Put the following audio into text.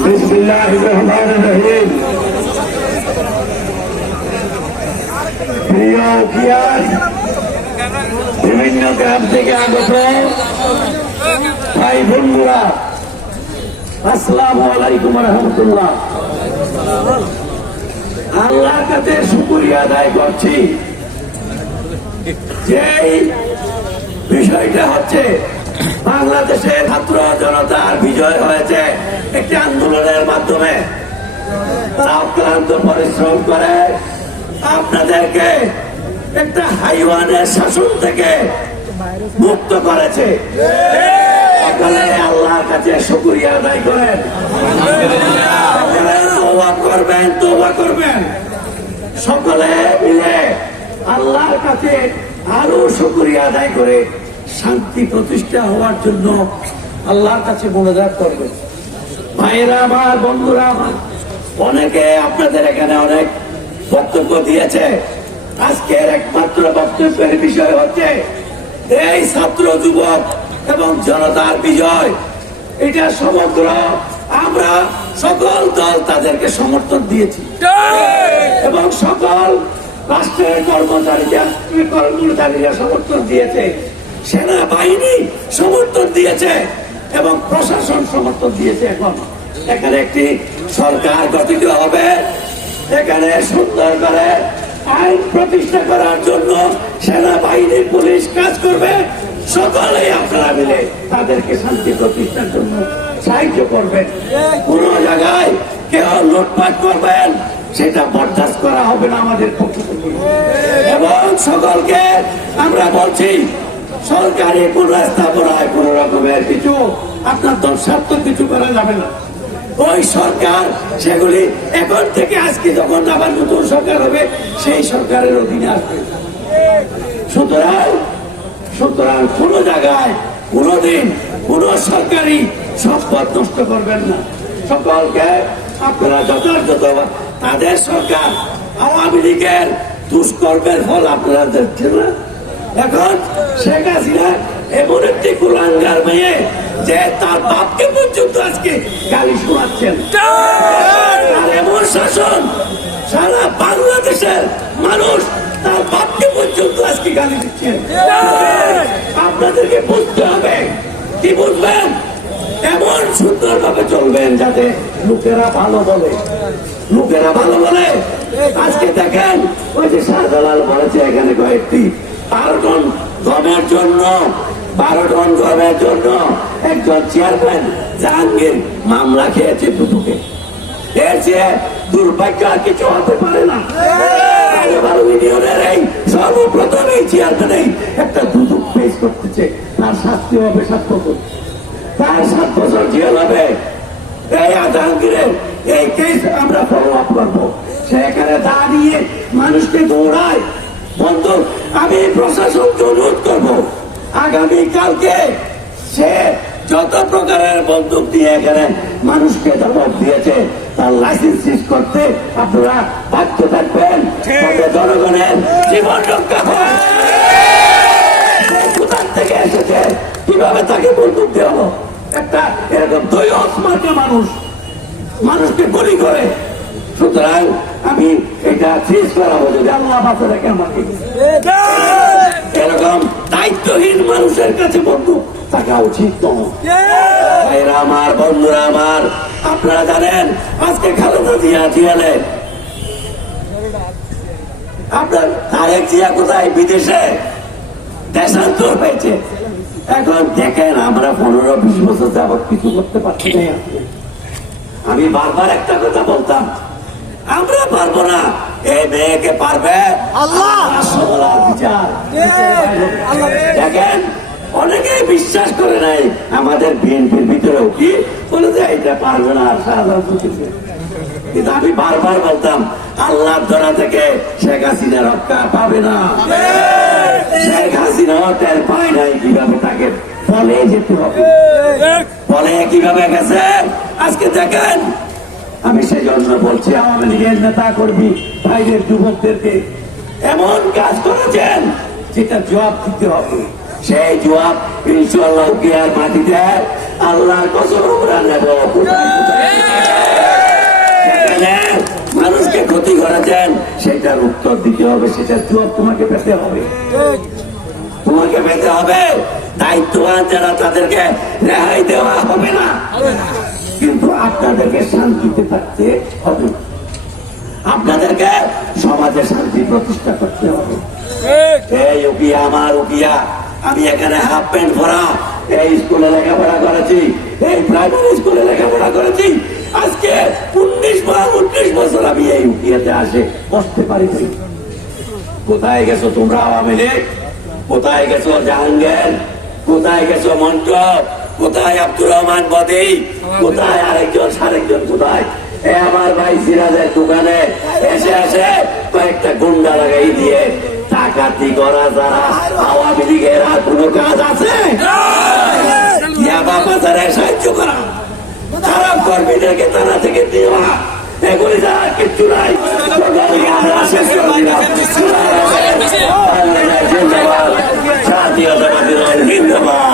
بسم الله الرحمن الرحيم প্রিয় উকিয়াস বিভিন্ন গ্রাম থেকে আগত ভাই বন্ধুরা আসসালামু আলাইকুম রহমতুল্লাহ আল্লাহর কাছে শুকুরিয়া আদায় করছি যে বিষয়টা হচ্ছে বাংলাদেশের ছাত্র জনতার বিজয় হয়েছে একটি আন্দোলনের মাধ্যমে তারা অক্লান্ত পরিশ্রম করে আপনাদেরকে একটা হাইওয়ানের শাসন থেকে মুক্ত করেছে। আল্লাহর কাছে শুকুরিয়া আদায় করেন। তোবা করবেন তোবা করবেন। সকলে মিলে আল্লাহর কাছে আরও শুকুরিয়া আদায় করে শান্তি প্রতিষ্ঠা হওয়ার জন্য আল্লাহর কাছে মনোজাত করবে আমার, বন্ধুরা আমার, অনেকে আপনাদের এখানে অনেক বক্তব্য দিয়েছে। আজকের একমাত্র বক্তব্যের বিষয় হচ্ছে, এই ছাত্র যুবক এবং জনতার বিজয়। এটা সমগ্র আমরা সকল দল তাদেরকে সমর্থন দিয়েছি। এবং সকল রাষ্ট্রের কর্মচারীরা কর্মচারীরা সমর্থন দিয়েছে। সেনাবাহিনী সমর্থন দিয়েছে এবং প্রশাসন সমর্থন দিয়েছে এখন। এখানে একটি সরকার গঠিত হবে। এখানে সুন্দর করে আইন প্রতিষ্ঠা করার জন্য সেনাবাহিনী, পুলিশ কাজ করবে। সকলেই আপনারা মিলে তাদেরকে শান্তি প্রতিষ্ঠার জন্য সাহায্য করবেন। কোন জায়গায় কেউ লুটপাট করবেন, সেটা বরদাস্ত করা হবে না আমাদের পক্ষ এবং সকলকে আমরা বলছি, সরকারি পড়ায় কোন রকমের কিছু, আপনার দর্শাত্ম কিছু করা যাবে না। ওই সরকার, সেগুলি এখন থেকে আজকে যখন আবার নতুন সরকার হবে, সেই সরকারের অধীনে আসবে। সুতরাং সুতরাং কোন জায়গায় কোনদিন কোন সরকারি সম্পদ নষ্ট করবেন না। সকলকে আপনারা যথাযথ তাদের সরকার, আওয়ামী লীগের দুষ্কর্মের ফল আপনারা দেখছেন না? এখন শেখ হাসিনা এমন একটি কুলাঙ্গার মেয়ে যে তার বাপকে পর্যন্ত আজকে গালি শোনাচ্ছেন। এমন শাসন সারা বাংলাদেশের মানুষ তার বাপকে পর্যন্ত আজকে গালি দিচ্ছেন। আপনাদেরকে বুঝতে হবে কি বুঝবেন? এমন সুন্দর ভাবে চলবেন যাতে লোকেরা ভালো বলে। লোকেরা ভালো বলে। আজকে দেখেন ওই যে শাহজালাল বলেছে এখানে কয়েকটি বারো গমের জন্য বারো টন গমের জন্য একজন চেয়ারম্যান জাহাঙ্গীর মামলা খেয়েছে দুদুকে। এর দুর্ভাগ্য আর কিছু হতে পারে না। তার সাত বছর। তার হবে। এই আমরা ফলো করব। সে এখানে দাঁড়িয়ে মানুষকে দৌড়ায়। বন্ধু, আমি প্রশাসনকে অনুরোধ করব। আগামী কালকে সে যত প্রকারের বন্দুক দিয়ে এখানে মানুষকে ধমক দিয়েছে তার লাইসেন্স শেষ করতে আপনারা বাধ্য থাকবেন। জনগণের জীবন রক্ষা হয় কোথার থেকে এসেছে। কীভাবে তাকে বন্দুক দেওয়া হলো? একটা এরকম অস্মার্ট মানুষ মানুষকে গুলি করে। সুতরাং আমি এটা শেষ করাবো যদি আল্লাহ বাঁচা রাখে আমাকে মানুষের কাছে বন্ধু থাকা উচিত। ভাইরা আমার বন্ধুরা আমার আপনারা জানেন আজকে খালেদা জিয়া জিয়ালে। আপনার তারেক জিয়া কোথায়? বিদেশে। দেশান্তর হয়েছে। এখন দেখেন আমরা পনেরো বিশ বছর যাবৎ কিছু করতে পারছি না। আমি বারবার একটা কথা বলতাম আমরা পারব না। এই মেয়েকে পারবে? আল্লাহ। দেখেন অনেকেই বিশ্বাস করে নাই আমাদের বিএনপির ভিতরেও কি? বলে যে এটা পারবে না কিন্তু আমি বারবার বলতাম আল্লাহর ধরা থেকে শেখ হাসিনা রক্ষা পাবে না। শেখ হাসিনা টের পায় নাই কীভাবে তাকে ফলে যেতে হবে? ফলে কীভাবে গেছে? আজকে দেখেন আমি সেই জন্য বলছি, আওয়ামী লীগের নেতা কর্মী ভাইদের, যুবকদেরকে এমন কাজ করেছেন যেটা জবাব দিতে হবে। সেই জবাব ইনশাল্লাহ গিয়ার মাটি দেয় আল্লাহর নেব। মানুষকে ক্ষতি করেছেন, সেটার উত্তর দিতে হবে, সেটার জবাব তোমাকে পেতে হবে। তোমাকে পেতে হবে, দায়িত্ববান যারা তাদেরকে রেহাই দেওয়া হবে না। শান্তিতে থাকতে হবে। আপনাদেরকে সমাজে শান্তি প্রতিষ্ঠা করতে হবে। এই উকিয়া আমার উকিয়া, আমি এখানে হাফ প্যান্ট পরা। এই স্কুলে লেখাপড়া করেছি, এই প্রাইমারি স্কুলে লেখাপড়া করেছি। আজকে উনিশ বার, উনিশ বছর আমি এই উকিয়াতে আসে, বসতে পারিনি কোথায় গেছো তোমরা আওয়ামী লীগ? কোথায় গেছো জাহাঙ্গীর? কোথায় গেছো মন্ত্র কোথায় আব্দুর রহমান বদি? কোথায়? আরেকজন সারেকজন কোথায়? এ আমার ভাই সিরাজের দোকানে এসে আসে কয়েকটা গুন্ডা লাগাই দিয়ে ডাকাতি করা যারা আওয়ামী লীগের আর কোনো কাজ আছে? সাহায্য করা। খারাপ কর্মীদেরকে তারা থেকে দেওয়া। এগুলি যারা কিচ্ছু নাই। জাতীয়তাবাদীরা জিন্দাবাদ